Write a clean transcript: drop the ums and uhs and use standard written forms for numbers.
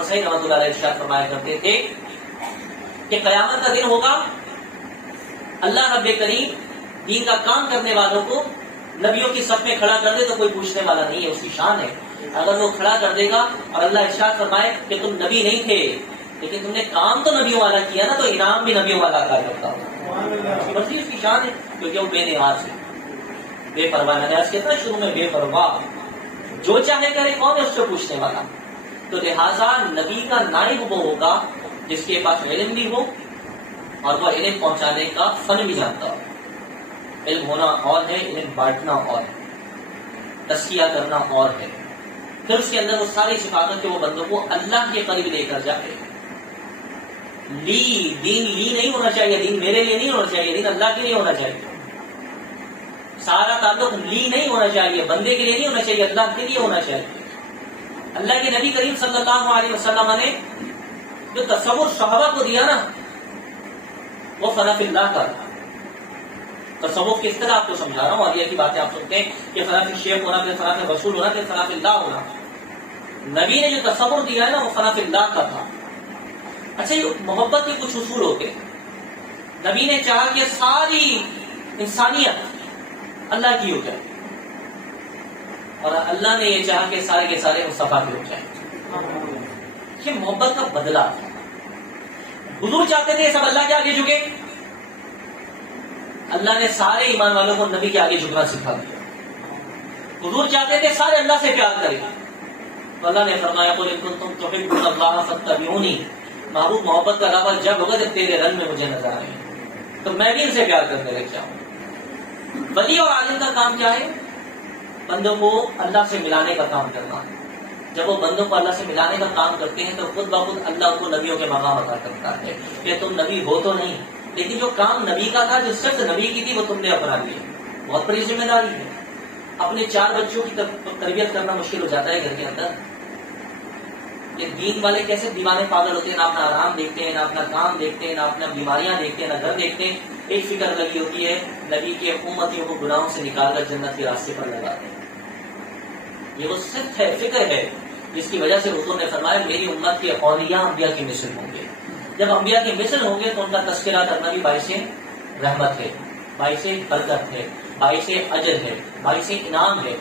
جعفر صاحب رحمۃ اللہ علیہ ارشاد فرمایا کرتے تھے کہ قیامت کا دن ہوگا، اللہ رب کریم دین کا کام کرنے والوں کو نبیوں کی صف میں کھڑا کر دے تو کوئی پوچھنے والا نہیں ہے، اس کی شان ہے۔ اگر وہ کھڑا کر دے گا اور اللہ ارشاد فرمائے کہ تم نبی نہیں تھے لیکن تم نے کام تو نبیوں والا کیا نا، تو انعام بھی نبیوں والا کر کرتا ہوگا، بس اس کی شان ہے، کیونکہ وہ بے نیاز ہے، بے پرواہ نہ کہتا شروع میں بے پرواہ، جو چاہے کرے، کون ہے اس سے پوچھنے والا؟ تو لہٰذا نبی کا نائب وہ ہوگا جس کے پاس علم بھی ہو اور وہ علم پہنچانے کا فن بھی جانتا ہو۔ علم ہونا اور ہے، علم بانٹنا اور ہے، تزکیہ کرنا اور ہے، پھر اس کے اندر وہ ساری صفات کے وہ بندوں کو اللہ کے قریب لے کر جائے۔ دین نہیں ہونا چاہیے، دین میرے لیے نہیں ہونا چاہیے، دین اللہ کے لیے ہونا چاہیے۔ سارا تعلق نہیں ہونا چاہیے، بندے کے لیے نہیں ہونا چاہیے، اللہ کے لیے ہونا چاہیے۔ اللہ کے نبی کریم صلی اللہ علیہ وسلم نے جو تصور صحابہ کو دیا نا، وہ فنا فی اللہ کا تصور کس طرح آپ کو سمجھا رہا ہوں، اور یہ کی باتیں آپ سنتے ہیں کہ فنا فی شیخ ہونا، پھر فنا فی رسول ہونا، پھر فنا فی اللہ ہونا۔ نبی نے جو تصور دیا ہے نا وہ فنا فی اللہ کا تھا۔ اچھا، یہ محبت کے کچھ اصول ہوتے، نبی نے چاہا کہ ساری انسانیت اللہ کی ہو جائے، اور اللہ نے یہ چاہا کہ سارے کے سارے مصطفیٰ کے ہو جائیں۔ یہ محبت کا بدلہ تھا۔ حضور چاہتے تھے سب اللہ کے آگے جھکے، اللہ نے سارے ایمان والوں کو نبی کے آگے جھکنا سکھا دیا۔ حضور چاہتے تھے سارے اللہ سے پیار کریں، تو اللہ نے فرمایا قل ان کنتم تحبون اللہ فاتبعونی، محبوب محبت کا لفظ جب ہوگا جب تیرے رنگ میں مجھے نظر آئے تو میں بھی ان سے پیار کرنے لگ جاؤں۔ ولی اور عالم کا کام کیا ہے؟ بندوں کو اللہ سے ملانے کا کام کرنا۔ جب وہ بندوں کو اللہ سے ملانے کا کام کرتے ہیں تو خود بخود اللہ کو نبیوں کے مقام عطا کرتا ہے کہ تم نبی ہو تو نہیں، لیکن جو کام نبی کا تھا، جو صرف نبی کی تھی، وہ تم نے اپنا لیا۔ بہت بڑی ذمہ داری ہے۔ اپنے 4 بچوں کی تربیت کرنا مشکل ہو جاتا ہے گھر کے اندر، یہ دین والے کیسے دیوانے پاگل ہوتے ہیں، نہ اپنا آرام دیکھتے ہیں، نہ اپنا کام دیکھتے ہیں، نہ اپنا بیماریاں دیکھتے ہیں، نہ گھر دیکھتے ہیں، ایک فکر لگی ہوتی ہے نبی کی امتیوں کو گناہوں سے نکال کر جنت کے راستے پر لگاتے ہیں۔ یہ وہ صرف ہے، فکر ہے، جس کی وجہ سے حضور نے فرمایا میری امت کے اولیاء انبیاء کی مثل ہوں گے۔ جب انبیاء کی مثل ہوں گے تو ان کا تذکرہ کرنا بھی باعث رحمت ہے، باعث برکت ہے، باعث اجر ہے، باعث انعام ہے۔